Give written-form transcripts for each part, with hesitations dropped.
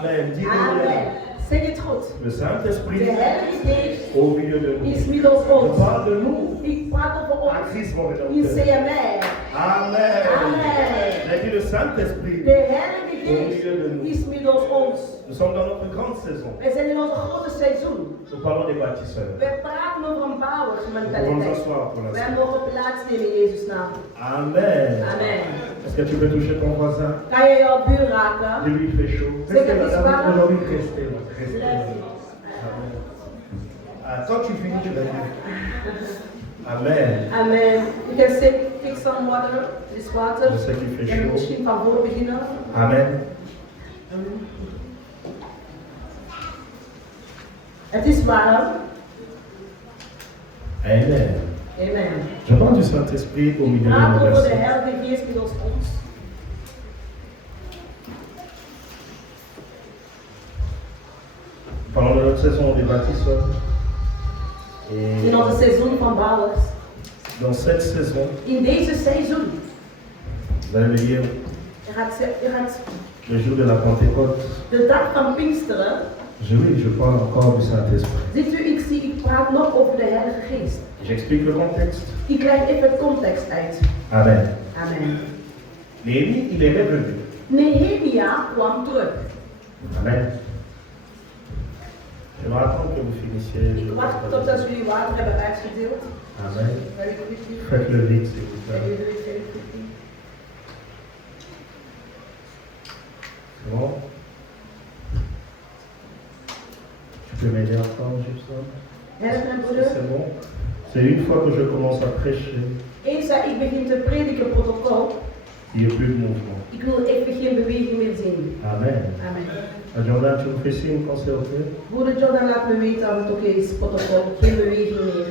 Amen. Dis-le. Amen. Zeg het goed. Le Saint-Esprit De Heilige Geest au milieu de nous. is middels Je ons. parle de nous Ik praat over à ons. Christ mon Ik Rédempteur. zeg amen. Amen. Amen. J'ai dit le Saint-Esprit De Heilige Geest is middels ons. Nous sommes dans notre grande saison. We zijn in onze grote seizoen. Nous parlons des bâtisseurs. We praten over een Nous pouvons nous bouwersmentaliteit. asseoir pour Wij l'instant. mogen plaatsnemen in Jezus' naam. Amen. Amen. Est-ce que tu peux toucher ton voisin? Kan je jouw buur raken? Dis-lui, il fait chaud. C'est que Restez tu là, parles. aujourd'hui, restez là. Restez là. Blijf. Amen. Ah, quand tu finis, tu vas dire. Amen. Amen. You can say, take some water, this water. Je sais qu'il fait En chaud. misschien van voor beginnen. Amen. Het is warm. Amen. Amen. Je parle du Saint-Esprit au milieu de Praat nos over de versets. Heilige Geest middels ons. Pendant notre saison des bâtisseurs. Et In onze seizoen van bouwers. dans cette saison, In deze seizoen. vous allez lire Je gaat le jour de la Pentecôte. de dag van Pinksteren. Oui, je parle encore du Saint-Esprit. Ziet u, ik praat nog over de Heilige Geest. J'explique le contexte. Ik leg even het context uit. Amen. Amen. Néhémie, il est revenu. Nehemia kwam terug. Amen. Je vais attendre que vous finissiez. Ik wacht totdat jullie water hebben uitgedeeld. Amen. Very quickly. Faites-le vite, s'il vous Can plaît. you do it very quickly? C'est bon? Tu peux m'aider encore, Gibson? Help mijn broeder. C'est bon? C'est une fois que je commence à prêcher, Eens dat ik begin te prediken, protocol. il n'y a plus de mouvement. Ik wil even geen beweging meer zien. Amen. Amen. Jordan, tu me fais signe quand c'est OK? Broeder Jordan laat me weten als het oké is, protocol. Geen beweging meer.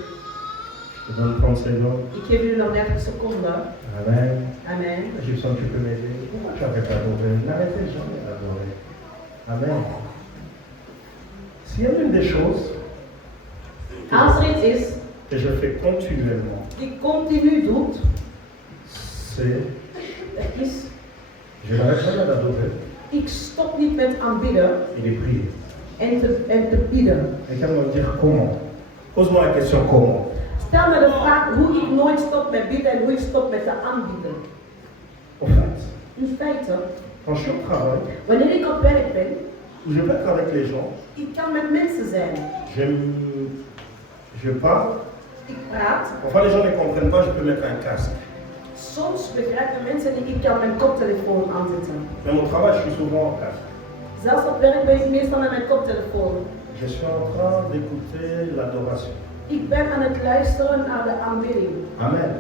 Je te donne 30 secondes. Ik geef jullie nog 30 seconden. Amen. Amen. Gibson, tu peux m'aider? Pourquoi tu n'arrêtes pas d'adorer? N'arrêtez jamais d'adorer. Amen. S'il y a une des choses Als er iets is que je fais continuellement, die continu doet, c'est dat is, je n'arrête jamais d'adorer ik stop niet met aanbidden et de prier. en te bieden. Quelqu'un va me dire comment? Pose-moi la question comment. Stel me de vraag hoe ik nooit stop met bidden en hoe ik stop met te aanbieden. En fait, In feite, quand je suis au travail, wanneer ik op werk ben, je peux être avec les gens, ik kan met mensen zijn. je parle, Ik praat. enfin les gens ne comprennent pas, je peux mettre un casque. Soms begrijpen mensen niet, ik kan mijn koptelefoon aanzetten. Mais mon travail, je suis souvent en casque. Zelfs op werk ben ik meestal met mijn koptelefoon. Je suis en train d'écouter l'adoration. Ik ben aan het luisteren naar de aanbidding. Amen.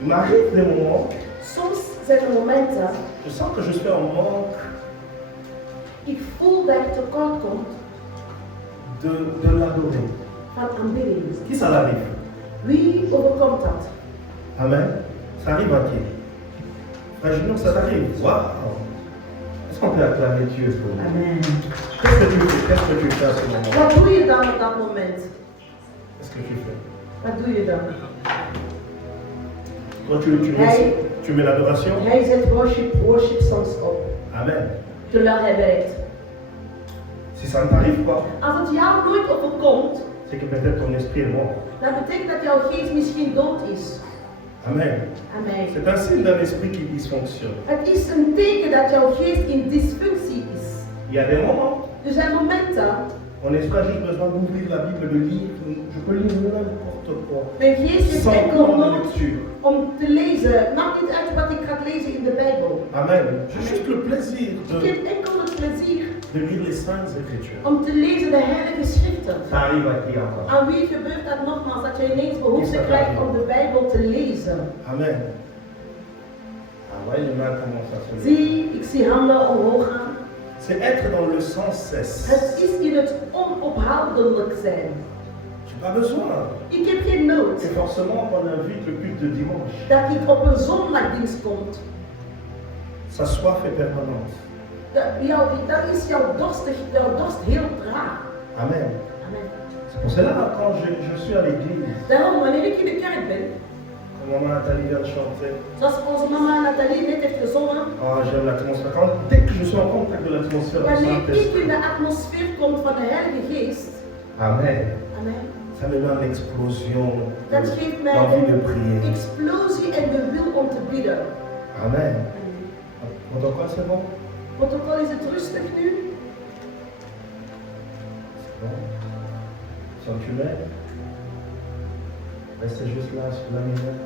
Il m'arrive des moments, Soms zijn er momenten, je sens que je suis en manque ik voel dat ik tekort kom de l'adorer. van aanbidding. Qui ça l'arrive? Wie overkomt dat? Amen. Ça arrive à qui? Frère Junior, ça t'arrive? Waouh! Est-ce qu'on peut acclamer Dieu pour nous? Amen. Qu'est-ce que tu fais? Qu'est-ce que tu fais à ce moment? Wat doe je dan op dat moment? Qu'est-ce que tu fais? Wat doe je dan? Quand Hey. tu mets l'adoration? Hij zet worship songs op, Amen. terwijl hij werkt. Si ça ne t'arrive pas, Als het jou nooit overkomt, c'est que peut-être ton esprit est mort. dat betekent dat jouw geest misschien dood is. Amen. Amen. C'est un signe d'un esprit qui dysfonctionne. Het is een teken dat jouw geest in dysfunctie is. Il y a des moments, Er zijn momenten, mon esprit a juste besoin d'ouvrir la Bible, de lire. Je peux lire n'importe quoi. mijn geest heeft Sans enkel plan de nodig lecture. om te lezen. Maakt niet uit wat ik ga lezen in de Bijbel. Amen. J'ai juste le plaisir Ik heb enkel het plezier de lire les Saintes Écritures. om te lezen de heilige schriften. Ça arrive à qui encore? Aan wie gebeurt dat nogmaals, dat je ineens behoefte krijgt om de Bijbel te lezen? Amen. Ah ouais, les mains commencent à se lever. Zie, ik zie handen omhoog gaan. C'est être dans le sans cesse. Het is in het onophoudelijk zijn. J'ai pas besoin Ik heb geen nood que forcément on invite le culte de dimanche. dat ik op een zondagdienst kom. Sa soif est permanente. Dat is jouw dorst heel traag. Amen. Amen. C'est pour cela quand je suis à l'église, Daarom, wanneer ik in de kerk ben, quand maman Nathalie vient de chanter, zoals onze mama Nathalie net heeft gezongen, oh, j'aime l'atmosphère. Dès que je suis en contact de l'atmosphère du Wanneer ik in Saint-Esprit, de atmosfeer kom van de Heilige Geest, Amen, amen, ça me donne l'explosion, dat geeft mij l'envie de een prier. explosie en de wil om te bidden. Amen. Protocole, c'est bon? Protocol, is het rustig nu? C'est bon. Sanctuaire. Restez juste là sur la lumière.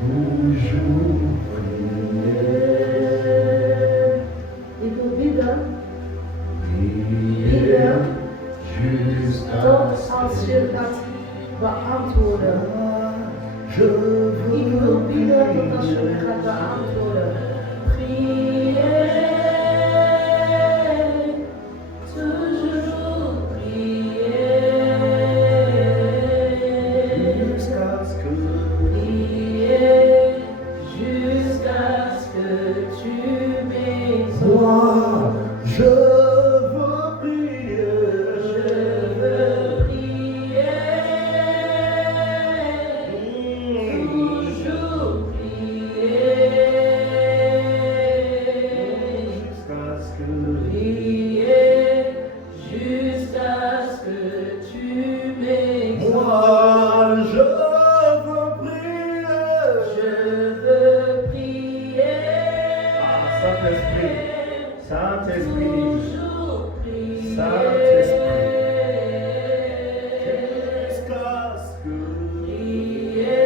Toujours prier. Ik wil bidden Prier jusqu'à tot als je gaat beantwoorden. Je Ik wil bidden tot als je me gaat beantwoorden. Prier, toujours prier. jusqu'à ce que Prier jusqu'à ce que tu m'exauces. moi je veux prier. Je veux prier, toujours prier. Jusqu'à ce que Prier jusqu'à ce que tu m'exauces. moi je veux prier. Je veux prier. Ah, Saint-Esprit, Saint-Esprit, Toujours prier. Saint-Esprit. Jusqu'à ce que. Prier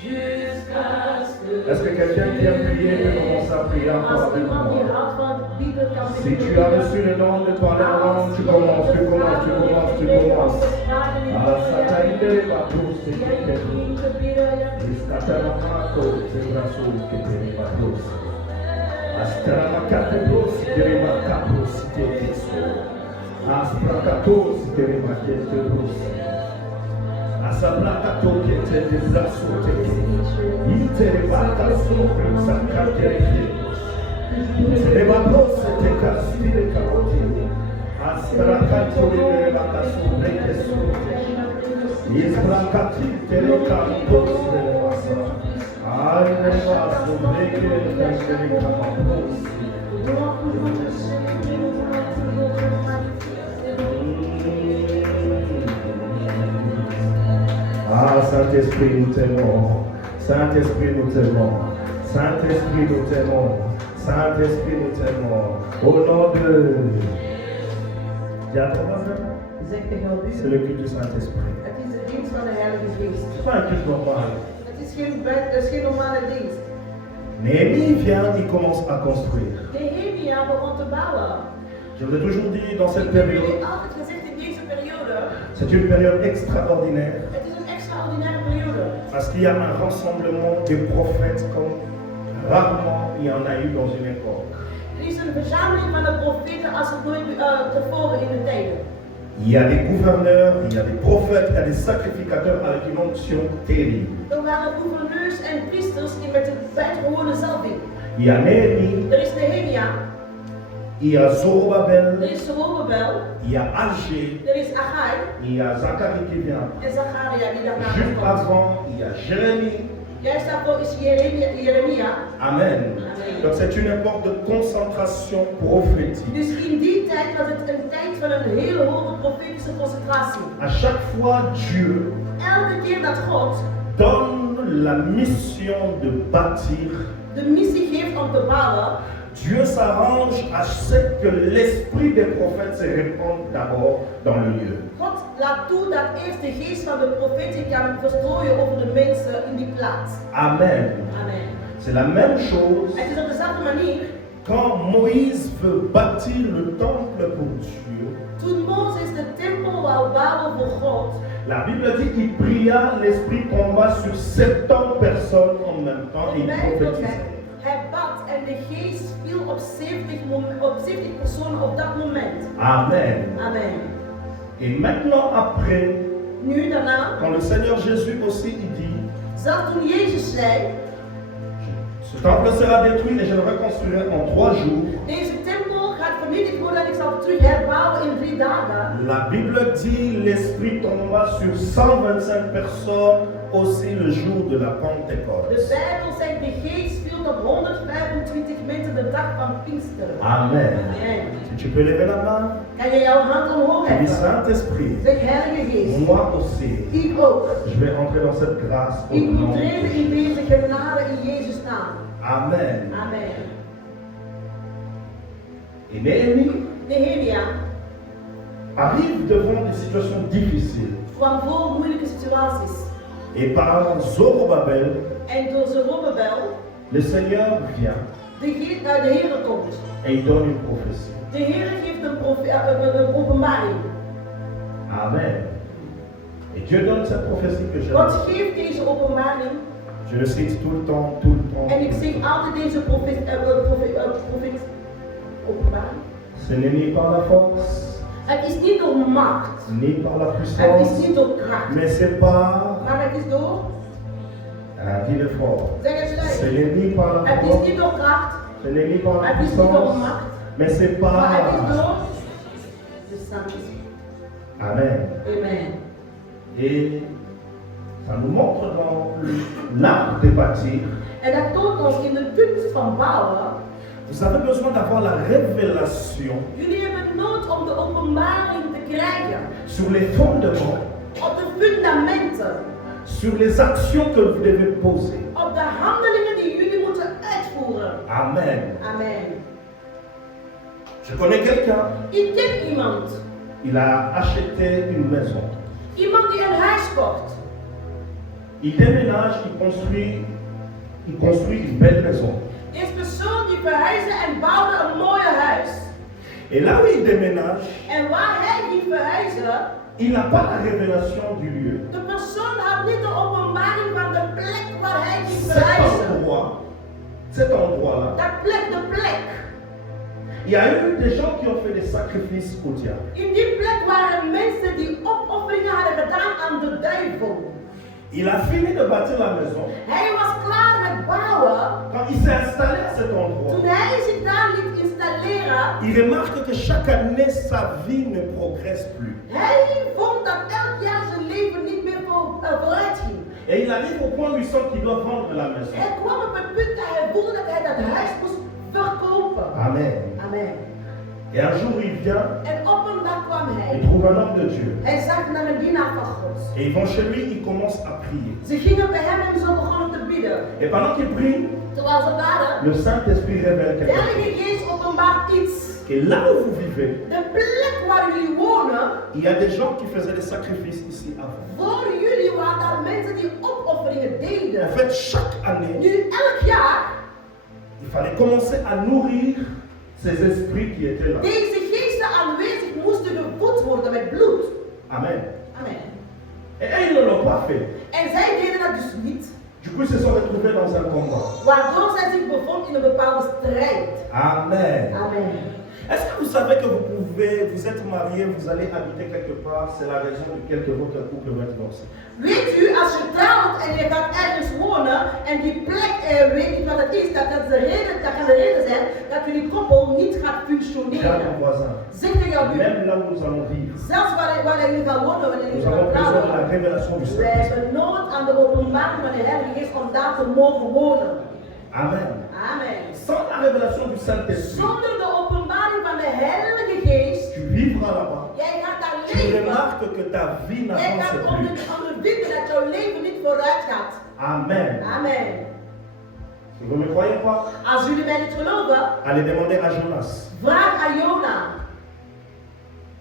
jusqu'à ce que. Est-ce que quelqu'un qui aime prier peut commencer à prier encore Als avec iemand die moi? houdt van bidden kan Si tu as reçu le don de parler en langue, tu commences, tu commences, tu commences, tu commences. Ah, Sataïde, Batos, c'est que Iskataramako, Zebraso, que te Batos. Astaramakatebros, Deremakabros, te Keso. Asprakatos, Deremaketebros. Asabrakato, que te Debraso, te Keso. Iterebakaso, Sakateke. Zerebakos, te Kastile Kabote. Asprakato, Derebakaso, Rekeso. Isbrakati, Terekatos, Derebasa. Arevaso, Rekerekamatos. Ah, Saint-Esprit, nous t'aimons. Saint-Esprit, nous t'aimons. Saint-Esprit, nous t'aimons. Saint-Esprit, nous t'aimons. Au nom de... Il y a trois heures. Zeg tegen C'est u, le culte du Saint-Esprit. het is de dienst van de Heilige Geest. C'est pas un culte normal. Het is geen normale dienst. Néhémie vient, il commence à construire. Nehemia begon te bouwen. Je vous ai toujours dit, dans Ik cette heb période, jullie altijd gezegd in deze periode, c'est une période extraordinaire. het is een extraordinaire periode. Parce qu'il y a un rassemblement de prophètes comme rarement il y en a eu dans une époque. Er is een verzameling van de profeten als het nooit tevoren in de tijden. Il y a des gouverneurs, il y a des prophètes, il y a des sacrificateurs avec une onction terrible. Er waren gouverneurs en priesters die met een buitengewone zalving. Il y a Néhémie, Er is Nehemia, il y a er Zorobabel, is Zorobabel, il y a Agé, er is Agai il y a Zacharie qui vient. en Zacharia die daarna Juste komt. avant, il y a Jérémie. Juist daarvoor is Jeremia. Amen. Donc c'est une époque de concentration prophétique. Dus in die tijd was het een tijd van een hele hoge profetische concentratie. À chaque fois, Dieu Elke keer dat God donne la mission de bâtir. de missie geeft om te bouwen, Dieu s'arrange à ce que l'esprit des prophètes se répande d'abord dans le lieu. God laat toe dat eerst de geest van de profetie kan verstrooien over de mensen in die plaats. Amen. Amen. C'est la même chose Het is op dezelfde manier. quand Moïse veut bâtir le temple pour Dieu. Toen Mozes de tempel wou bouwen voor God, La Bible dit qu'il pria, l'esprit tomba sur 70 personnes en même temps et de il Bijbel prophétisait. zegt, hij bad en de geest viel op 70 personen op dat moment. Amen. Amen. Et maintenant après, Nu daarna, quand le Seigneur Jésus aussi il dit, zelfs toen Jezus zei, ce temple sera détruit et je le reconstruirai en 3 jours. deze tempel gaat niet, ik hoor dat ik zal terug herbouwen in 3 dagen. La Bible dit l'Esprit tomba sur 125 personnes aussi le jour de la Pentecôte. De Bijbel zegt de geest viel op 125 mensen de dag van Pinksteren. Amen. Amen. Si tu peux lever la main, Kan je jouw hand omhoog tu dis heffen? Saint-Esprit, Zeg Heilige Geest, moi aussi, ik ook. je vais entrer dans cette grâce au Ik nom moet de treden Jésus. in deze genade in Jezus' naam. Amen. Amen. Et Néhémie Nehemia arrive devant des situations difficiles. kwam voor moeilijke situaties. Et par Zorobabel, En door Zerubbabel, le Seigneur vient de Heer komt. et il donne une prophétie. De Heer geeft een openbaring. Amen. Et Dieu donne cette prophétie que je God geeft deze openbaring. Je le cite tout le temps, tout le temps. En ik zeg altijd deze openbaring. Ce n'est ni par la force, Het is niet door macht. ni par la Het puissance, is niet door kracht. mais c'est par... Maar het is door. Dis-le fort. Zeg het Ce luid. n'est ni par la Het is force, niet door kracht. ce n'est ni par la Het is niet door puissance, macht. mais c'est Maar het is par... door de Saint-Esprit. Amen. Amen. Et ça nous montre dans l'art de bâtir. En dat toont ons in de kunst van bouwen. Vous avez besoin d'avoir la révélation Jullie hebben nood om de openbaring te krijgen. sur les fondements, Op de fundamenten. sur les actions que vous devez poser. Op de handelingen die jullie moeten uitvoeren. Amen. Amen. Je connais quelqu'un, Ik ken iemand. il a acheté une maison. Iemand die een huis kocht. Il déménage, il construit une belle maison. Deze persoon die verhuisde en bouwde een mooie huis. Et là où il déménage, En waar hij ging verhuizen, il n'a pas la révélation du lieu. de persoon had niet de openbaring van de plek waar hij ging verhuizen. Cet endroit-là, Dat plek, de plek. il y a eu des gens qui ont fait des sacrifices au diable. In die plek waren mensen die opofferingen hadden gedaan aan de duivel. Il a fini de bâtir la maison. Hij was klaar met bouwen. Quand il s'est installé à cet endroit, Toen hij zich daar liet installeren, il remarque que chaque année, sa vie ne progresse plus. hij vond dat elk jaar zijn leven niet meer vooruit ging. Et il arrive au point où il sent qu'il doit vendre la maison. Hij kwam op het punt dat hij voelde dat hij dat huis moest verkopen. Amen. Amen. Et un jour, il vient, En op een dag kwam il hij. trouve un homme de Dieu. Hij zag naar een dienaar van God. Et ils vont chez lui, ils commencent à prier. Ze gingen bij hem en ze begonnen te bidden. Et pendant qu'ils prient, Terwijl ze baden, le Saint-Esprit révèle de quelque chose. Heilige Geest openbaart iets. Et là où vous vivez, De plek waar jullie wonen, il y a des gens qui faisaient des sacrifices ici avant. voor jullie waren daar mensen die opofferingen deden. En fait, chaque année, Nu elk jaar, il fallait commencer à nourrir ces esprits qui étaient là. deze geesten aanwezig moesten gevoed worden met bloed. Amen. Amen. Et eux, ils ne l'ont pas fait. En zij deden dat dus niet. Du coup, ils se sont retrouvés dans un combat. Waardoor zij zich bevond in een bepaalde strijd. Amen. Amen. Est-ce que vous savez que vous êtes marié, vous allez habiter quelque part, c'est la raison pour laquelle votre couple va divorcer. Weet u, als je trouwt en je gaat ergens wonen en die plek weet niet wat het is, dat kan de reden zijn dat jullie koppel niet gaat Regarde functioneren. mon voisin. Zeg tegen jouw buur, Même là où nous allons vivre, zelfs waar jullie gaan wonen, wanneer nous jullie avons gaan besoin de la trouwen, révélation du wij Saint-Esprit. hebben nood aan de openbaring van de Heilige Geest om daar te mogen wonen. Amen. Amen. Sans la révélation du Saint-Esprit, Zonder de openbaring van de Heilige Geest, tu vivras là-bas. jij gaat daar Tu leven. remarques que ta vie Jij n'avance gaat plus. ondervinden dat jouw leven niet vooruit gaat. Amen. Amen. Si vous ne me croyez pas, Als jullie mij niet geloven, allez demander à Jonas. vraag aan Jona.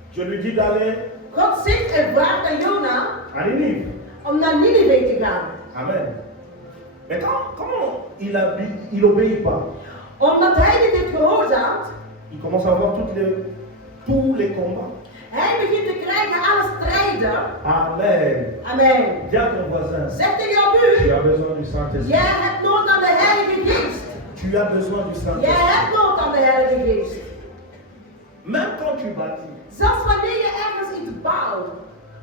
Je lui dis d'aller God zegt en vraagt aan Jona à Ninive. om naar Nineve te gaan. Amen. Mais comment il obéit pas? Omdat hij dit heeft gehoorzaamd, Il commence à voir tous les combats. hij begint te krijgen alle strijden. Amen. Amen. Dis à ton voisin, Zeg tegen jouw tu buur, as besoin du Saint-Esprit. jij hebt nood aan de Heilige Geest. Tu as besoin du Jij Saint-Esprit. hebt nood aan de Heilige Geest. Même quand tu bâtis, Zelfs wanneer je ergens iets bouwt.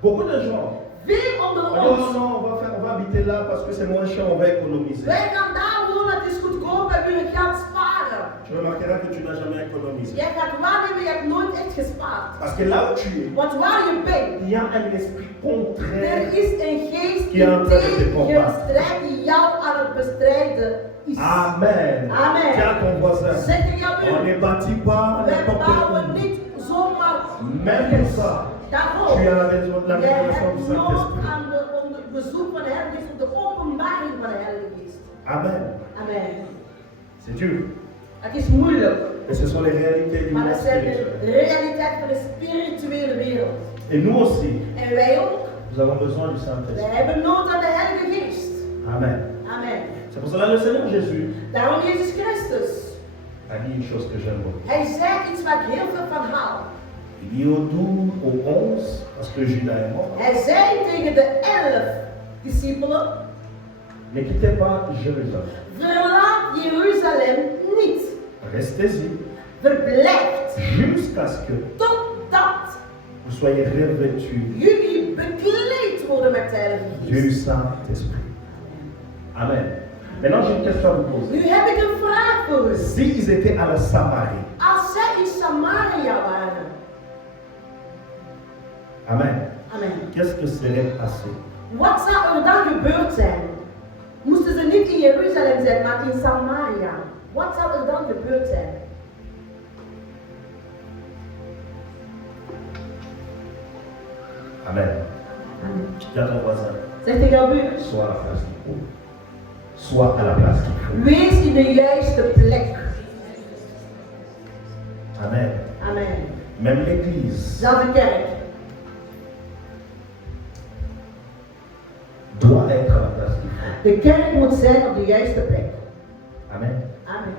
beaucoup de gens Veel onder disent, non, ons. non, on va habiter là parce que c'est moins cher, on va économiser. Wij gaan daar wonen, het is goedkoop, wij willen geld sparen. Tu remarqueras que tu n'as jamais économisé. Jij gaat waarnemen, je hebt nooit echt gespaard. Parce que là où tu es, Want waar je bent, il y a un esprit er contraire. is een geest Qui est en train de te tegen combattre. strijd die jou aan het bestrijden is. Amen. Amen. Tiens ton voisin. Zeg tegen jouw On buur, ne bâtit pas wij n'importe bouwen où. niet zomaar Même pour ça, daarvoor. tu es à la maison de la Jij révélation du hebt nood Saint-Esprit. aan de bezoek van de Heilige Geest, op de openbaring van de Heilige Geest. Amen. Amen. C'est dur. Het is moeilijk, Et ce sont les réalités du maar monde dat zijn de spirituel. realiteiten van de spirituele wereld. Et nous aussi, En wij ook, nous avons besoin du wij Saint-Esprit. hebben nood aan de Heilige Geest. Amen. Amen. C'est pour cela que le Seigneur Jésus Daarom Jezus Christus. a dit une chose que j'aime beaucoup. Hij zei iets waar ik heel veel van hou. Il dit au 12, au 11, parce que Judas est mort, Hij zei tegen de 11 discipelen, ne quittez pas Jérusalem. verlaat Jeruzalem niet. Restez-y Verblijft jusqu'à ce que totdat vous soyez revêtus jullie bekleed worden met de Heilige du Geest. Saint-Esprit. Amen. Maintenant, j'ai une question à vous poser. Nu heb ik een vraag voor u. S'ils étaient à la Samarie, Als zij in Samaria waren, Amen, amen, qu'est-ce que serait passé? wat zou er dan gebeurd zijn? Moesten ze niet in Jeruzalem zijn, maar in Samaria? Wat zou er dan gebeurd zijn? Amen. Amen. Dis à ton voisin, Zeg tegen jouw buur, sois à la place qu'il faut. Sois à la place qu'il faut. wees in de juiste plek. Amen. Amen. Même l'Église Zelfs de kerk doit être à la place qu'il faut. De kerk moet zijn op de juiste plek. Amen. Amen.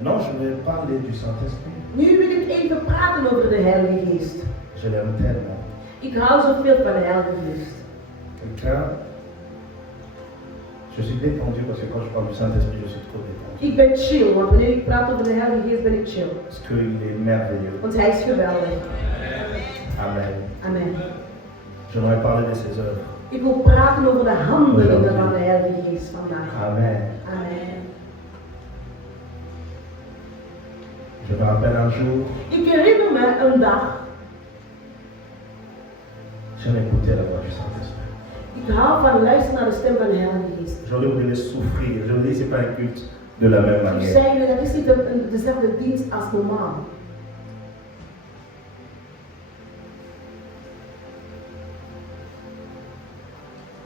Maintenant, je vais parler du Saint-Esprit. Nu wil ik even praten over de Heilige Geest. Je l'aime tellement. Ik hou zoveel van de Heilige Geest. Quelqu'un, je suis détendu parce que quand je parle du Saint-Esprit, je suis trop détendu. Ik ben chill, want wanneer ik praat over de Heilige Geest ben ik chill. Parce qu'il est merveilleux. Want hij is geweldig. Amen. Amen. J'aimerais parler de ses œuvres. Ik wil praten over de handelingen van de Heilige Geest vandaag. Amen. Amen. Je me rappelle un jour, Ik herinner me een dag. j'aime écouter la voix du Saint-Esprit. Ik hou van luisteren naar de stem van de Heilige Geest. J'aurais voulu les souffrir. Je vous dis, c'est pas un culte de la même Ik manière. zei, dat is niet dezelfde dienst als normaal.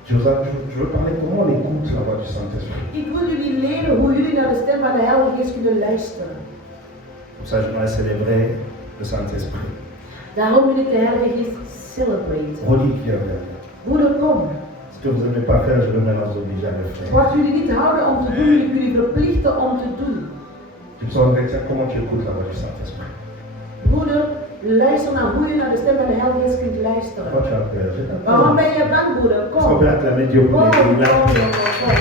Je veux parler comment on écoute la voix du Saint-Esprit. Ik wil jullie leren hoe jullie naar de stem van de Heilige Geest kunnen luisteren. Pour ça, j'aimerais célébrer le Saint-Esprit. Daarom wil ik de Heilige Geest celebrate. Rodi qui est là. Broeder, kom. Ce que vous n'aimez pas faire, je veux maintenant vous obliger à le faire. Wat jullie niet houden om te doen, wil ik jullie verplichten om te doen. Tu me sens chrétien, comment tu écoutes la voix du Saint-Esprit? Broeder, luister naar hoe je naar de stem van de Heilige Geest kunt luisteren. Pourquoi tu as peur? Je t'appelle. Waarom ben je bang, broeder? Est-ce qu'on Kom. peut acclamer Dieu pour Kom, les kom, pays kom.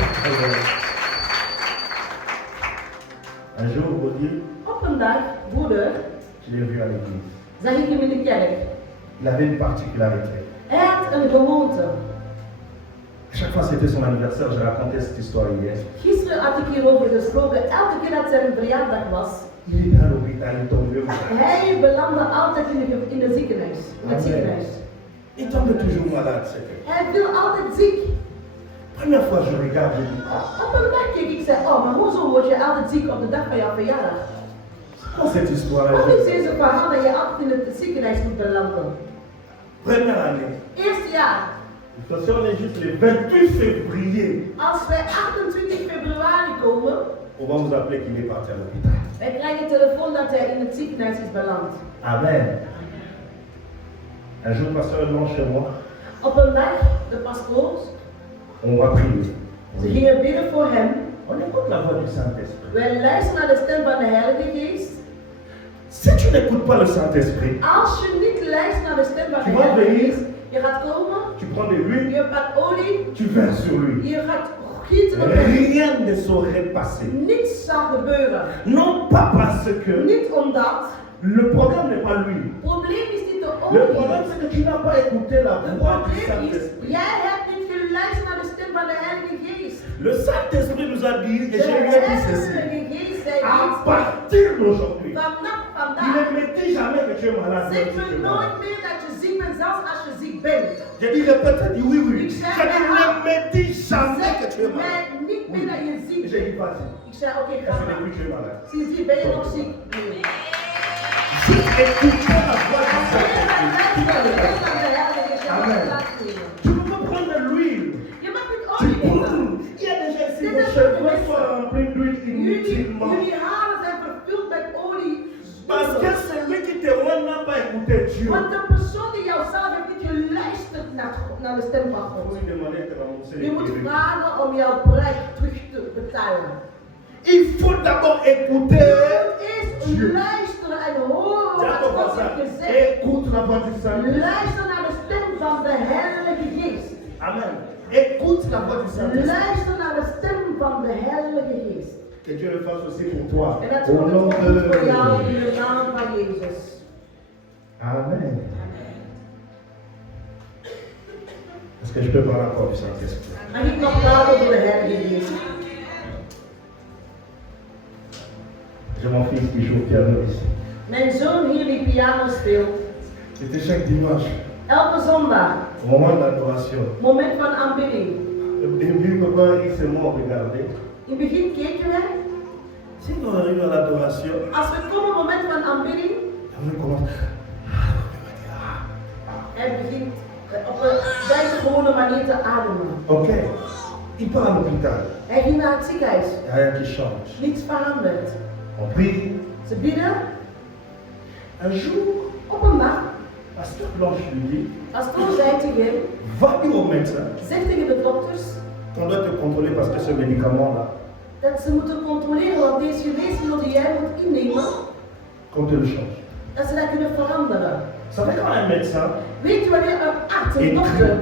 Un jour, Rodi, Op een dag, broeder, je l'ai vu à l'église. zag ik hem in de kerk. Il avait une particularité. Hij had een gewoonte. Chaque fois c'était son anniversaire, je racontais cette histoire hier. Gisteren had ik hierover gesproken. Elke keer dat zijn verjaardag was, Il était à l'hôpital, il tombait au hij belandde altijd in de ziekenhuis. In het ziekenhuis. Il tombait toujours malade, c'était. Hij viel altijd ziek. Première fois je regarde, je dis, ah, Op een dag keek ik zei, oh, maar hoezo word je altijd ziek op de dag van jouw verjaardag? quand cette histoire Wat is est deze verhaal dat je altijd in het ziekenhuis moet belanden? première année. Eerste jaar. Attention, on est juste le 28 février. Als wij 28 februari komen, On va vous appeler qu'il est parti à l'hôpital. wij krijgen een telefoon dat hij in het ziekenhuis is beland. Amen. Un jour, le pasteur est chez moi. Op een dag, de pastoors, On va prier. ze gingen bidden voor hem. On écoute la voix du Saint-Esprit. Wij luisteren naar de stem van de Heilige Geest. Si tu n'écoutes pas le Saint-Esprit, Als je niet luistert naar de stem van Tu de vas Heilige venir. Geest, je gaat komen, tu prends de l'huile, je pakt olie, tu verses sur lui. je gaat gieten op hem. Rien ne saurait passer. Niets zal gebeuren. Non pas parce que Niet omdat. le problème n'est pas lui. Het probleem is niet de Le olie. problème c'est que tu n'as pas écouté la Het voix du probleem is, Saint-Esprit. jij hebt niet geluisterd naar de stem van de Heilige Geest. Le Saint-Esprit nous a dit, et De je lui ai dit ceci. Heilige Geest zei À iets. partir d'aujourd'hui, Vanaf il vandaag. ne me dit jamais que tu es malade. Zeg même si tu me es nooit malade. meer dat je ziek bent, zelfs als je ziek bent. J'ai dit répète, elle dit oui, oui. Ik J'ai zei, dit ne me dis jamais que zeg tu es malade. mij niet meer dat je ziek J'ai bent. dit vas-y. Ik zei, oké, Est-ce ga que maar. depuis tu es malade? Sindsdien ben je nog ziek. Nee. Juste écouter la voix du Saint-Esprit. Amen. Tu ne peux pas prendre l'huile. Je mag niet Tu olie nemen. brûles. Il y a déjà ici vos cheveux sont remplis d'huile inutilement. Jullie haren zijn vervuld met olie. Parce que celui qui te rend n'a pas écouté Dieu. Want de persoon die jou zelf heeft niet geluisterd naar de stem van God. Vous lui demandez de rembourser Je les moet prix. vragen om jouw bereik terug te betalen. Il faut d'abord écouter Eerst Dieu. luisteren en horen Dis à wat ton God voisin, heeft gezegd. écoute la voix du Saint-Esprit. Luister naar de stem van de Heilige Geest. Amen. Écoute la voix du Saint-Esprit. Luister naar de stem van de Heilige Geest. Que Dieu le fasse aussi pour toi. En dat Au God nom het ook voor jou de... in de naam van Jezus. Amen. Est-ce que je peux parler encore du Saint-Esprit? Mag ik nog praten over de Heilige Geest? J'ai mon fils qui joue au piano ici. Mijn zoon hier die piano speelt. C'était chaque dimanche, Elke zondag, au moment de l'adoration. moment van aanbidding. Au début, papa, il s'est mort regardé. In het begin keken wij. Si on arrive à l'adoration, Als we komen moment van aanbidding, on commence. hij begint op een gewone manier te ademen. Ok. Il part à l'hôpital. Hij ging naar het ziekenhuis. Il n'y a rien qui change. Niets veranderd. On prie. Ze bidden. Un jour, Op een dag, Pasteur Blanche lui dit, als toen zei tegen hem, va dire au médecin zeg tegen de dokters qu'on doit te contrôler parce que ce médicament-là, dat ze moeten controleren wat deze geneesmiddel die jij moet innemen, qu'on te le change. dat ze dat kunnen veranderen. Ça fait quand un médecin Weet je wanneer een arts, een dokter,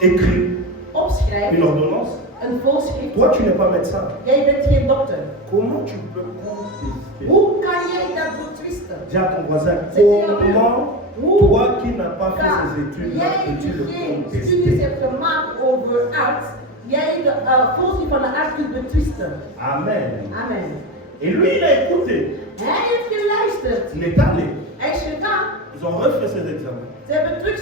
écrit opschrijft, une ordonnance, een volschrift, toi tu n'es pas médecin. jij bent geen dokter. Comment tu peux contester? Hoe kan jij dat betwisten? Dis à ton voisin, comment toi qui n'as pas fait Ja, ces études-là, jij peux-tu die le geen studies contester? hebt gemaakt over arts, jij de volschrift van de arts kunt betwisten. Amen. Amen. Et lui, il a écouté. Hij heeft geluisterd. Il est allé. Hij is gegaan. Ils ont refait ses examens. Ze hebben terug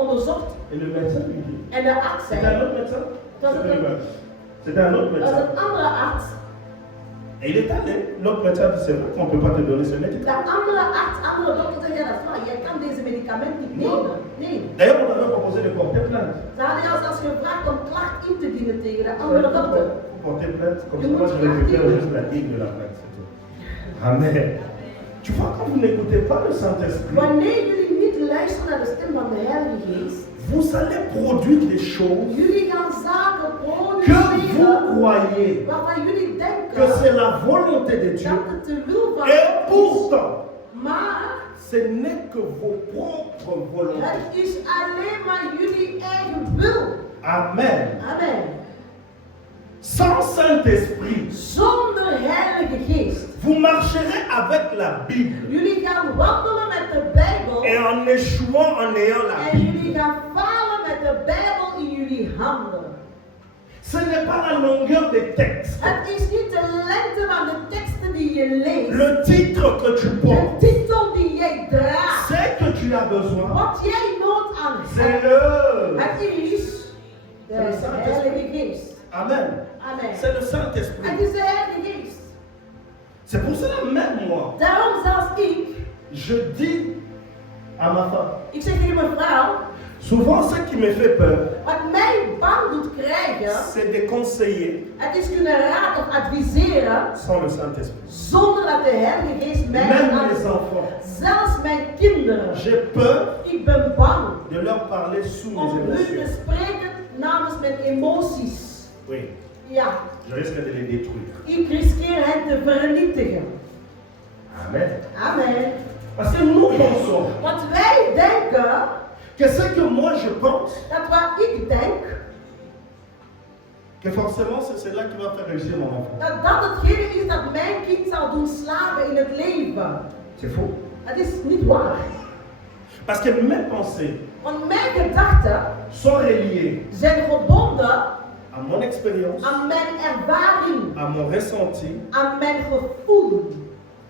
onderzocht. Et le médecin lui dit, En de arts c'était zei, un autre médecin? Dat is een- C'était un autre dat is médecin. een andere arts. Et il est allé. L'autre médecin dit, c'est vrai qu'on ne peut pas te donner ce De médicament. andere arts, andere dokter zei, ja dat is waar, jij kan deze medicament niet nemen. Nee. D'ailleurs, on avait proposé de porter plainte. Ze hadden jou zelfs gevraagd om klacht in te dienen tegen de andere dokter. Pour porter plainte, comme ça, moi je récupère juste la ligne de la plainte, c'est tout. Amen. Tu vois, quand vous n'écoutez pas le Saint-Esprit, Wanneer jullie niet luisteren naar de stem van de Heilige Geest, vous allez produire des choses jullie gaan zaken que vous produceren croyez waarvan jullie que denken c'est la volonté de Dieu. dat het de wil van Et God is. pourtant, Maar ce n'est que vos propres volontés. het is alleen maar jullie eigen wil. Amen. Amen. Sans Saint-Esprit, Zonder Heilige Geest. vous marcherez avec la Bible. Jullie gaan wandelen met de Bijbel. Et en échouant en ayant la En Bible. jullie gaan falen met de Bijbel in jullie handen. Ce n'est pas la longueur des textes. Het is niet de lengte van de teksten die je leest. Le titre que tu De portes. titel die jij draagt. C'est que tu as besoin. Wat jij nood aan C'est hebt. le. Het is de Heilige Geest. Amen. Amen. C'est le Saint-Esprit. Het is de Heilige Geest. C'est pour cela même moi, Daarom zelfs ik. je dis à ma femme, Ik zeg tegen mijn vrouw. souvent ce qui me fait peur, Wat mij bang doet krijgen. c'est de conseiller Het is kunnen raden of adviseren. sans le Saint-Esprit. Zonder dat de Heilige Geest mij Même raad. les enfants. Zelfs mijn kinderen. J'ai peur Ik ben bang de leur parler sous mes om hun te émotions. spreken namens mijn emoties. Oui, Ja, je risque de les détruire. ik riskeer hen te vernietigen. Amen. Amen. Parce que nous pensons Want wij denken que ce que moi je pense, dat wat ik denk, que forcément c'est cela qui va faire réussir mon enfant. dat dat hetgene is dat mijn kind zal doen slagen in het leven. C'est faux. Het is niet waar. Parce que mes pensées Want mijn gedachten sont reliées zijn verbonden à mon expérience, aan mijn ervaring, à mon ressenti, aan mijn gevoel.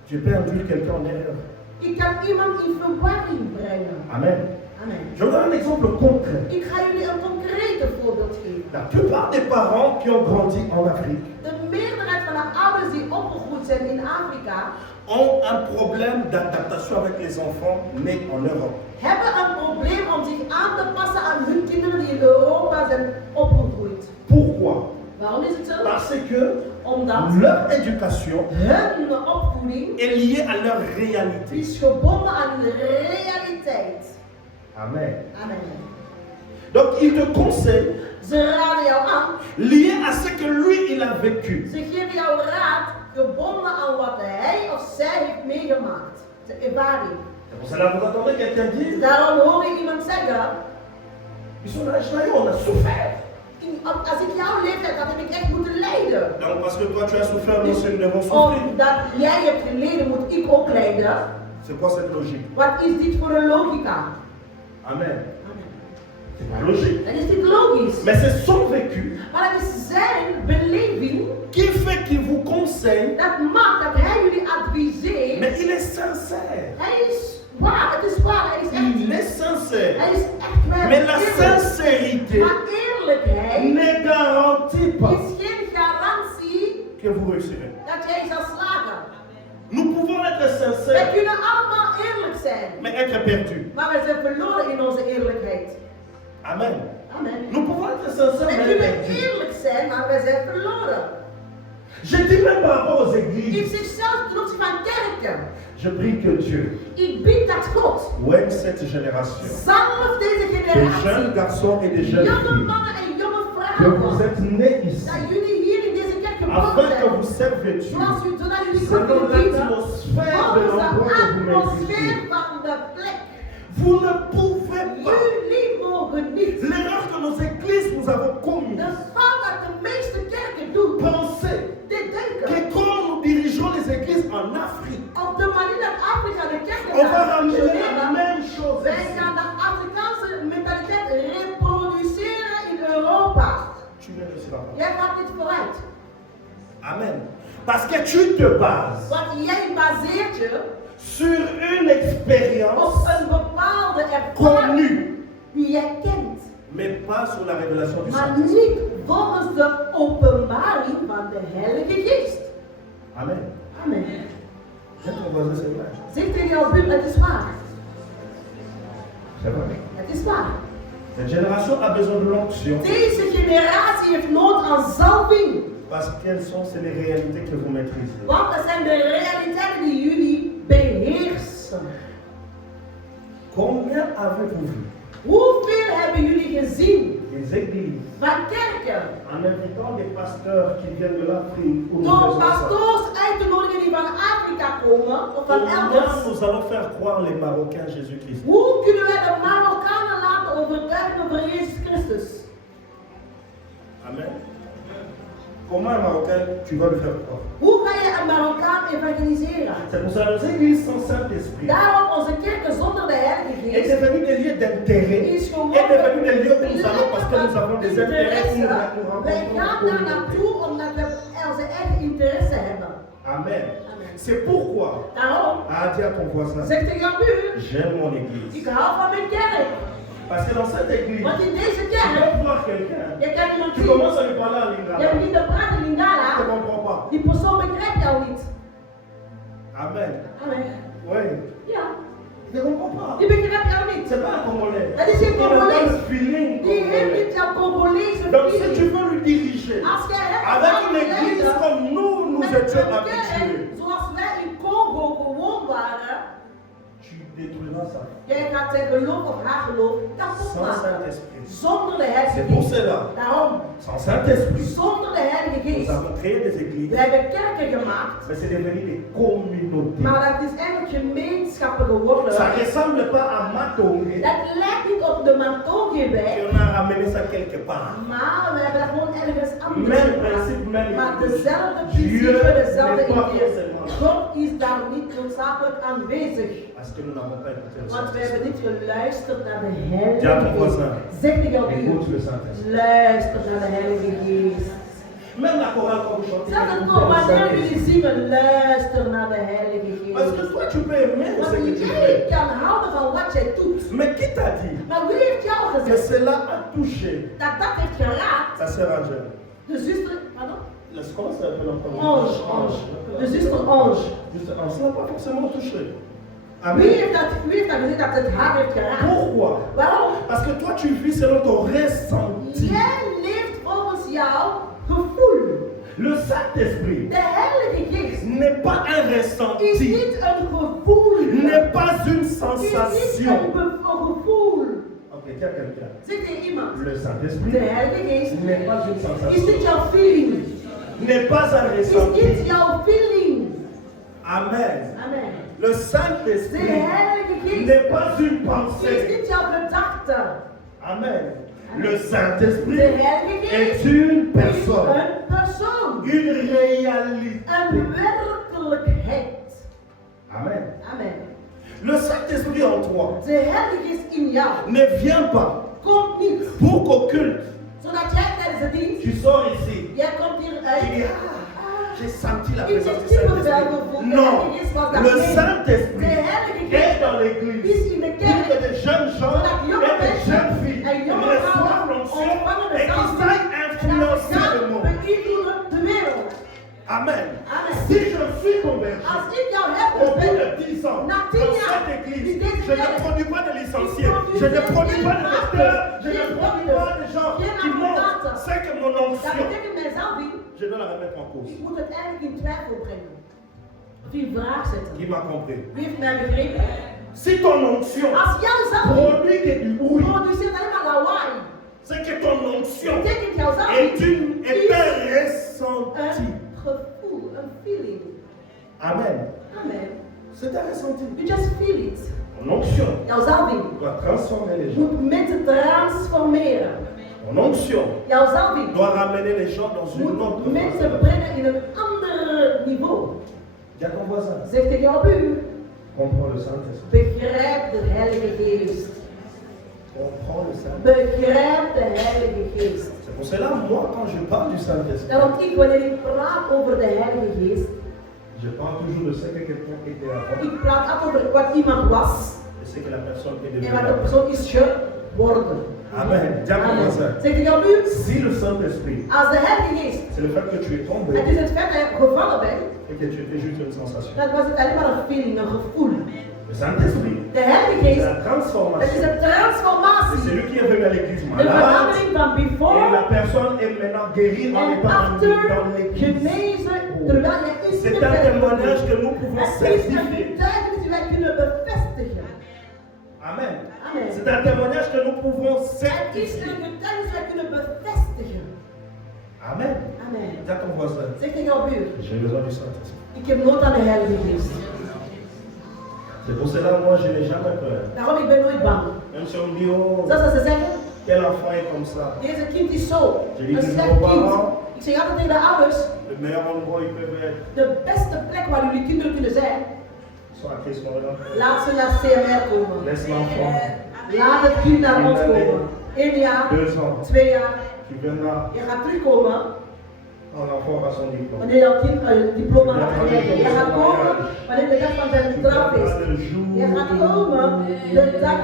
je peux induire quelqu'un en erreur. Ik kan iemand in verwarring brengen. Amen. Amen. Je vous donne un exemple concret. Ik ga jullie een concrete voorbeeld geven. La plupart des parents qui ont grandi en Afrique De meerderheid van de ouders die opgegroeid zijn in Afrika ont un problème d'adaptation avec les enfants nés en Europe. hebben een probleem om zich aan te passen aan hun kinderen die in Europa zijn opgegroeid. Pourquoi? Waarom is het zo? Parce que Omdat leur éducation hun opvoeding est liée à leur réalité. is gebonden aan de realiteit. Amen. Amen. Donc il te conseille, Ze raden jou aan, lié à ce que lui il a vécu. ze geven jou raad gebonden aan wat hij of zij heeft meegemaakt. De ervaring. C'est pour cela que vous entendez quelqu'un dire, Daarom hoor je iemand zeggen, ils sont là, on a souffert. als ik jouw leeftijd had, heb ik echt moeten lijden. Donc parce que toi tu as souffert, nous aussi nous devons souffrir. Omdat jij hebt geleden, moet ik ook lijden. C'est quoi cette logique? Wat is dit voor een logica? Amen. C'est pas logique. Dat is niet logisch. Mais c'est son vécu Maar het is zijn beleving qui fait qu'il vous conseille, dat maakt dat hij jullie adviseert. mais il est sincère. Hij is waar, het is waar, hij is echt. Il est sincère. Hij is echt waar. Mais la Eerlijk. sincérité Maar eerlijkheid ne garantit pas is geen garantie que vous réussirez. dat jij zal slagen. Nous pouvons être Wij sincères, kunnen allemaal eerlijk zijn. mais être perdus. Maar we zijn verloren in onze eerlijkheid. Amen. Amen. Nous pouvons être sincères, Wij mais kunnen perdus. eerlijk zijn, maar wij zijn verloren. Je dis même par rapport aux In églises, zichzelf ten opzichte van kerken. je prie que Dieu Ik bid dat God ouème cette génération. zalf deze Des jeunes generatie. garçons et des jeunes Jonge filles. mannen en jonge Que vous vrouwen. êtes nés ici. Dat jullie hier in deze kerk geboren Afin que zijn. vous servez Dieu. Zodat jullie God Selon kunnen dienen. l'atmosphère de Volgens de l'endroit où vous atmosfeer m'existez. van de plek. Vous ne pouvez pas. Jullie mogen niet. L'erreur que nos églises nous avons commise. De fout dat de meeste kerken doen. Pensez Dit denken. que quand nous dirigeons les églises en Afrique, Op de manier dat Afrika de kerken on va gaat ramener la functioneren, même chose. wij ici. gaan de Afrikaanse mentaliteit reproduceren in Europa. Tu ne réussiras pas. Jij gaat niet vooruit. Amen. Parce que tu te bases Want jij baseert je sur une expérience op een bepaalde ervaring connue, die jij kent. mais pas sur la révélation du Maar Saint-Esprit. niet volgens de openbaring van de Heilige Geest. Amen. Amen. J'ai ton voisin, c'est vrai. Zeg tegen jouw buur, het is waar. C'est vrai. Het is waar. Cette génération a besoin de l'onction. Deze generatie heeft nood aan zalving. Parce qu'elles sont, c'est les réalités que vous maîtrisez. Want dat zijn de realiteiten die jullie beheersen. Combien avez-vous vu Hoeveel hebben jullie gezien des églises van kerken en invitant des pasteurs qui viennent de l'Afrique ou nous door faisons ça? pastoors uit te nodigen die van Afrika komen of van Comment elders? nous allons faire croire les Marocains Jésus-Christ? Hoe kunnen wij de Marokkanen laten overtuigen over Jezus Christus? Amen. Comment un Marocain, tu vas le faire croire? Hoe ga je een Marokkaan evangeliseren? C'est pour ça que nos églises sans Saint-Esprit Daarom onze kerken zonder de Heilige est Geest devenu des lieux d'intérêt, is est gewoon devenu des lieux où nous allons parce que nous avons des intérêts où interesse. nous Wij gaan daar rencontrons. naartoe omdat we onze eigen interesse hebben. Amen. Amen. C'est pourquoi, Daarom, dis à ton voisin, zeg tegen jouw buur, j'aime mon église. ik hou van mijn kerk. Parce que dans cette église, Want in deze tu kerk, vas voir quelqu'un, je kan iemand tu zien, commences à lui parler en je lingala, begint te praten in il ne te Lingala, comprend pas. die persoon begrijpt jou niet. Amen. Amen. Oui. Ja, Il ne comprend pas. die begrijpt jou niet. C'est pas un Congolais. Dat is geen Il n'a pas Congolees. le feeling Die heeft congolais. niet jouw Congolese Donc si tu feeling. veux lui diriger Als jij hebt avec une gedaan église leiden, comme nous met étions een habitués, kerk zoals wij in Congo gewoon waren, tu détruiras ça. jij gaat zijn geloof of haar geloof kapot Sans maken. Saint-Esprit. Zonder de C'est Heilige pour Geest. cela, Daarom, sans Saint-Esprit, zonder de Heilige nous Geest. avons créé des We églises, hebben kerken gemaakt, mais c'est devenu des communautés. maar dat is eigenlijk gemeenschappen geworden. Ça ne ressemble pas à Matongé, Dat lijkt niet op de Matongeweg, et on a ramené ça quelque part. maar we hebben dat gewoon ergens anders Même gebracht. principe, même Maar idée. dezelfde Dieu principe, dezelfde n'est pas idee. forcément. God is daar niet noodzakelijk aanwezig. Parce que nous n'avons pas écouté le Want we hebben Saint-Esprit. niet geluisterd naar de Dis à ton Heilige voisin, Geest. Zeg tegen jouw écoute buur, le Saint-Esprit. luister naar de Heilige Geest. Même la chorale quand vous chantez, Zelfs het écoutez koor, le wanneer Saint-Esprit. jullie zingen, luister naar de Heilige Parce que Geest. toi, tu peux aimer ce que Want tu jij fais. kan houden van wat jij doet. Mais qui t'a dit Maar wie heeft jou que gezegd cela a touché dat dat heeft geraakt? ta sœur Angèle? De zuster, pardon? Comment ça s'appelle en français? Ange. De zuster Ange. Juste Ange. Ça n'a pas forcément touché. Wie Amen. heeft dat gezegd dat het haar heeft geraakt? Pourquoi? Waarom? Parce que toi, tu vis selon ton ressenti. Jij leeft volgens jouw gevoel. Le Saint-Esprit De Heilige Geest n'est pas un is ressenti, niet een gevoel. n'est pas une Is niet sensation. een gevoel. Ok, quelqu'un. Zeg tegen iemand. Le De Saint-Esprit Heilige Geest n'est pas une is sensation, niet jouw feeling. n'est pas un Is ressenti. niet jouw feeling. Amen. Amen. Le De Saint-Esprit Heilige Geest n'est pas une is pensée. niet jouw gedachte. Amen. Le De Saint-Esprit Heilige est Geest une is personne, een persoon. une réalité. Een werkelijkheid. Amen. Amen. Le Saint-Esprit en toi De Heilige Geest in jou ne vient pas komt niet pour qu'au culte, zodat jij tijdens de dienst, tu sors ici, jij komt hier tu uit. dis, j'ai senti la Ik présence heb du diepe wel Saint-Esprit. gevoeld. De Non, Heilige Geest was le daarmee. De Saint-Esprit Heilige est Geest dans l'église. is in de Il y a kerk. des jeunes gens Zodat jonge et des mensen jeunes filles en qui jonge reçoivent vrouwen l'onction ontvangen de et qui zalving savent en dat influencer le gaan monde. beïnvloeden de wereld. Amen. Amen. Si je suis converti, Als ik jou heb au bout de ben, 10 ans, na dans 10 jaar, cette église, in deze je ne kerk, produis pas de licenciés, ik je ne produis produis pas de geen pasteurs, je ne geen produis dokters, pas de gens geen qui montrent advocaten. c'est que mon dat onction, betekent mijn zalving, je dois la remettre en cause. ik moet het eigenlijk in twijfel brengen. Of in vraag zetten. Qui m'a compris? Wie heeft mij begrepen? Si ton onction Als jouw zalving produit que du bruit, produceert alleen maar lawaai, c'est que ton onction betekent jouw est zalving est un een ressenti. gevoel, een feeling. Amen. Amen. C'est un ressenti. You just feel it. Mon onction Jouw zalving doit transformer les gens. moet mensen transformeren. Mon onction Jouw zalving doit ramener les gens dans une autre moet mensen phase. brengen in een ander niveau. Dis à ton voisin, Zeg tegen jouw buur, comprends le Saint-Esprit. begrijp de Heilige Geest. Comprends le Saint-Esprit. Begrijp de Heilige Geest. C'est pour cela, moi, quand je parle du Saint-Esprit, Daarom wanneer ik praat over de Heilige Geest, je parle toujours de ce que quelqu'un était avant ik praat altijd over wat iemand was et ce que la personne est devenue. en wat de persoon is geworden. Amen. Dis à ton Amen. voisin, Zeg tegen jouw buur, si le Saint-Esprit, als de Heilige Geest, c'est le fait que tu es tombé het is het feit dat je gevallen bent, et que tu étais juste une sensation. dat was het alleen maar een feeling, een gevoel. Le Saint-Esprit, De Heilige c'est Geest, la het is transformation. een C'est transformatie. celui qui est venu à l'église De malade verandering van et before la personne est maintenant guérie en en étant after dans l'église. genezen terwijl je is C'est un témoignage que nous pouvons Het is een certifier. getuigenis die wij kunnen bevestigen. Amen. Amen. C'est un témoignage que nous pouvons Het is certifier. een getuigenis die wij kunnen bevestigen. Amen. Amen. Dis à ton voisin, Zeg tegen jouw buur, j'ai besoin du Saint-Esprit. ik heb nood aan de Heilige Geest. C'est pour cela, moi, je n'ai jamais peur. Daarom ik ben nooit bang. Même si on me dit, oh, Zelfs als ze zeggen, quel enfant est comme ça. deze kind is zo, Je een dis slecht toujours aux kind. parents, Ik zeg altijd tegen de ouders, le meilleur endroit où ils peuvent être, de beste plek waar jullie kinderen kunnen zijn, ils sont à Christ-Morin. laat ze naar CMR komen. Laisse l'enfant. Laat het kind naar ons komen. 1 jaar, 2 ans. 2 jaar, Tu viendras je gaat terugkomen. quand l'enfant aura son diplôme. Wanneer jouw kind een diploma gaat krijgen. Je gaat komen wanneer de dag van zijn Tu straf is. verras le jour Je gaat komen de dag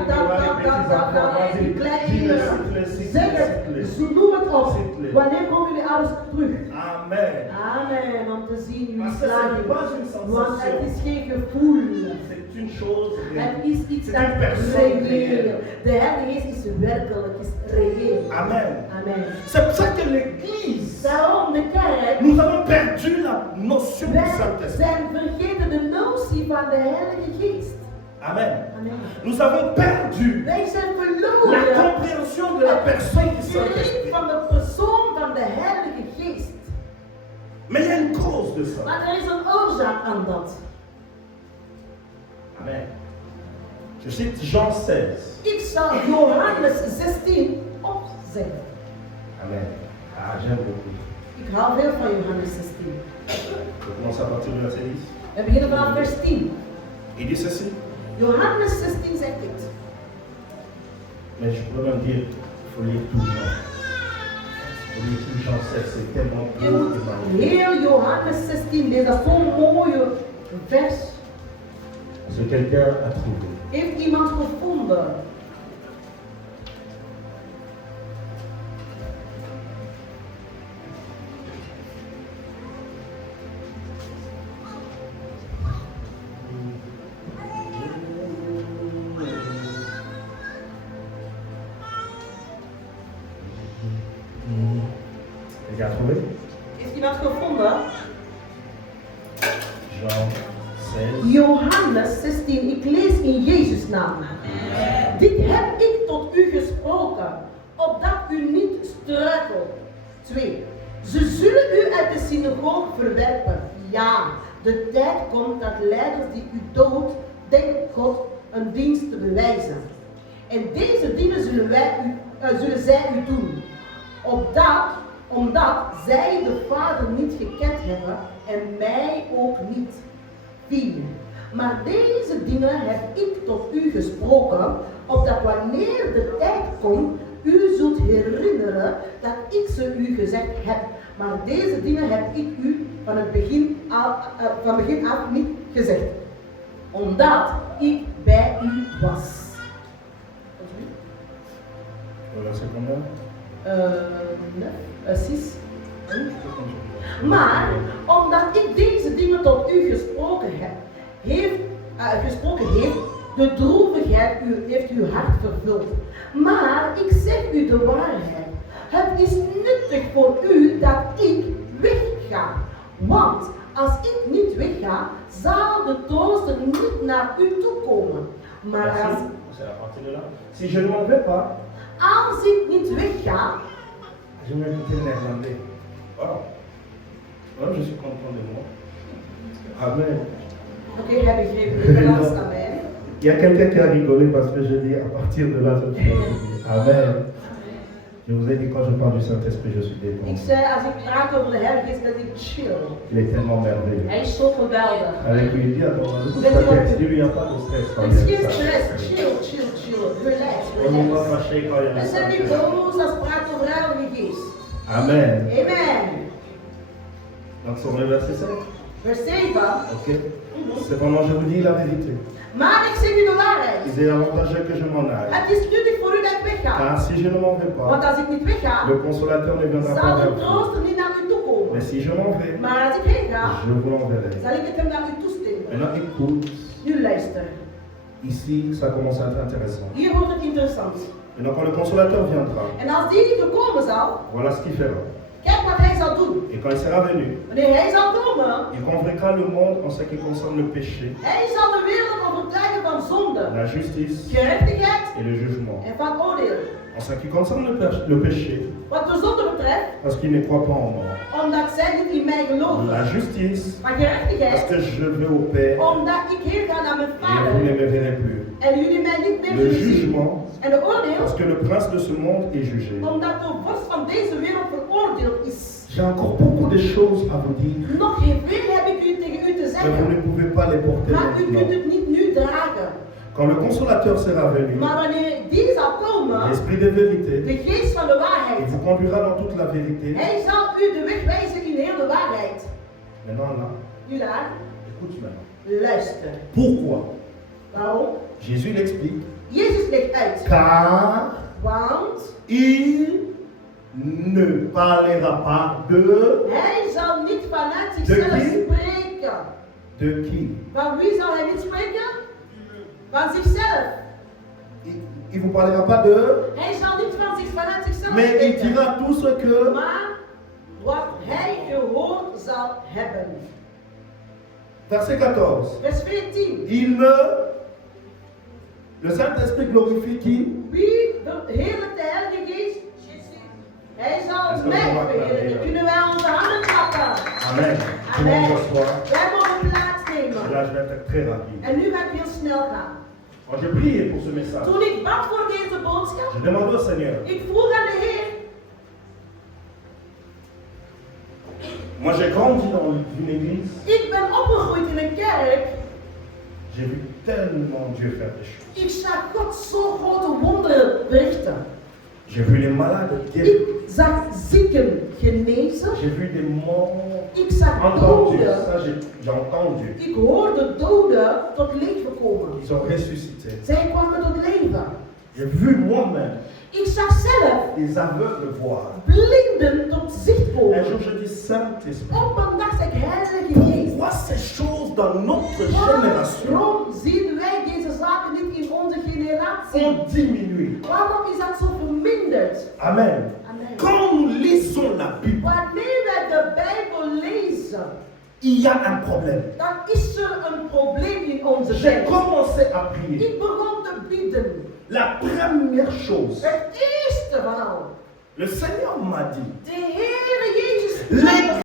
dat die kleinkinderen zeggen, noem het op. Wanneer komen jullie ouders terug? Amen. Amen, om te zien jullie Parce que ce slagen. n'est pas une Want het sensation. is geen gevoel. C'est une chose Het réelle. is iets C'est dat une personne reëel. réelle. De Heilige Geest is werkelijk, is reëel. Amen. Amen. C'est pour ça que l'Église, Daarom de kerk, nous avons perdu la notion du wij Saint-Esprit. zijn vergeten de notie van de Heilige Geest. Amen. Amen. Nous avons perdu Wij zijn la verloren compréhension de la personne du het Saint-Esprit. begrip van de persoon van de Heilige Geest. Mais il y a une cause de ça. Maar er is een oorzaak aan dat. Amen. Je cite Jean 16. Ik zal Johannes 16 opzeggen. Amen. Ah, j'aime beaucoup. Ik hou veel van Johannes 16. Je commence à partir du verset 10. We beginnen vanaf vers 10. Il dit ceci. Johannes 16 zegt dit. Mais je peux même dire, il faut lire tout Jean. Il faut lire tout Jean 16, c'est tellement Je beau moet et magnifique. heel Johannes 16 lezen, dat is zo'n mooie vers. Parce que quelqu'un a trouvé. Heeft iemand gevonden? Quelqu'un a trouvé? Heeft iemand gevonden? Jean 16. Johannes 16, ik lees in Jezus' naam. Dit heb ik tot u gesproken, opdat u niet struikelt. 2. Ze zullen u uit de synagoge verwerpen. Ja, de tijd komt dat leiders die u dood, denken God een dienst te bewijzen. En deze dingen zullen zij u doen. Omdat zij de Vader niet gekend hebben en mij ook niet. 4. Maar deze dingen heb ik tot u gesproken, opdat wanneer de tijd komt, u zult herinneren dat ik ze u gezegd heb. Maar deze dingen heb ik u van begin af niet gezegd, omdat ik bij u was. Verset combien? 6. Maar omdat ik deze dingen tot u gesproken heeft, de droevigheid heeft uw hart vervuld. Maar ik zeg u de waarheid. Het is nuttig voor u dat ik wegga. Want als ik niet wegga, zal de trooster niet naar u toe komen. Maar als, C'est à partir de là. Si je ne m'en vais pas, als ik niet wegga, je vais écouter le néerlandais. Wow. Voilà, je suis content de moi. Amen. oké, heb ik geen Nederlands aan mij. Il y a quelqu'un qui a rigolé parce que je dis à partir de là, je suis Amen. Je vous ai dit, quand je parle du Saint-Esprit, je suis Ik détendu. zei, als ik praat over de Heilige Geest, dat ik chill. Il est tellement merveilleux. Hij is zo geweldig. Avec lui, il dit, attends, il n'y a pas de stress. Quand Het is il y geen a ça. stress, chill. Relax, On n'est pas relax. fâché quand il y a We le zijn niet Saint-Esprit. boos als het praat over de Heilige Geest. Amen. Amen. Donc, sur le verset 7. Vers 7. Ok. Cependant, je vous dis la vérité. Maar ik zeg u de waarheid. Il est avantageux que je m'en aille. Het is nuttig voor u dat ik wegga. Car si je ne m'en vais Want pas, als ik niet wegga, le consolateur ne viendra pas zal vers de vous. trooster niet naar u toe komen. Mais si je m'en vais, Maar als ik heen ga, je vous l'enverrai. zal ik het hem naar u toesturen. Maintenant, écoute. Nu luister. Ici, ça commence à être intéressant. Hier wordt het interessant. Maintenant, quand le consolateur viendra, En als die gekomen zal, voilà ce qu'il fera. kijk wat hij zal doen. Et quand il sera venu, Wanneer hij zal komen, il convaincra le monde en ce qui concerne le péché, hij zal de wereld overtuigen van zonde, la justice gerechtigheid et le jugement. en van oordeel. En ce qui concerne le péché, Wat de zonde betreft, parce qu'il ne croit pas en moi. omdat zij niet in mij geloven. La justice, Maar parce gerechtigheid, que je vais au Père omdat ik heen ga naar mijn et vous ne vader me verrez plus. en jullie mij niet meer Le zullen zien. jugement, En de oordeel, parce que le prince de ce monde est jugé. omdat de vorst van deze wereld veroordeeld is. J'ai encore beaucoup de choses à vous dire, Nog heel veel heb ik u tegen u te mais vous zeggen, ne pouvez pas les porter maar u kunt maintenant. het niet nu dragen. Quand le consolateur sera venu, Maar wanneer die zal komen, l'esprit de vérité, de geest van de il waarheid, vous conduira dans toute la vérité. hij zal u de weg wijzen in heel de waarheid. Maintenant là, Nu daar, écoute maintenant. luister. Pourquoi? Waarom? Jésus l'explique. Jezus legt uit. Car Want il ne parlera pas de... hij zal niet vanuit De zichzelf wie? spreken. De qui? Van wie zal hij niet spreken? Van zichzelf. Il vous parlera pas de... Hij zal niet vanuit zichzelf Mais il spreken. dira tout ce que... Maar wat hij gehoord zal hebben. Verset 14. Vers 14. Il me... Le Saint-Esprit glorifie qui? Wie verheerlijkt de Heilige Geest? Hij zal mij verheerlijken. Kunnen wij onze handen klappen? Amen. Tout le Amen. monde s'assoit. Wij mogen plaats Et nemen. là, je vais être très rapide. En nu ga ik heel snel gaan. Quand je priais pour ce message, Toen ik bad voor deze boodschap, je demandais au Seigneur, ik vroeg aan de Heer, Moi, j'ai grandi dans une église. Ik ben opgegroeid in een kerk. J'ai vu tellement Dieu faire des choses. Ik zag God zo grote wonderen verrichten. J'ai vu les malades guéris. Ik zag zieken genezen. J'ai vu des morts Ik zag entendus. doden. Ça, j'ai entendu. Ik hoorde doden tot leven komen. Ils ont ressuscité. Zij kwamen tot leven. J'ai vu moi-même Ik zag zelf des aveugles voir. blinden tot zicht Un komen. jour, je dis Saint-Esprit, Op een dag zei ik, Heilige Geest, pourquoi ces choses dans notre génération waarom zien wij deze zaken niet in onze generatie? ont diminué? Waarom is dat zo verminderd? Amen. Amen. Quand nous lisons la Bible, Wanneer wij de Bijbel lezen, il y a un problème. dan is er een probleem in onze J'ai geest. commencé à prier. Ik begon te bidden. La première chose, Het eerste verhaal. le Seigneur m'a dit, De Heere Jezus les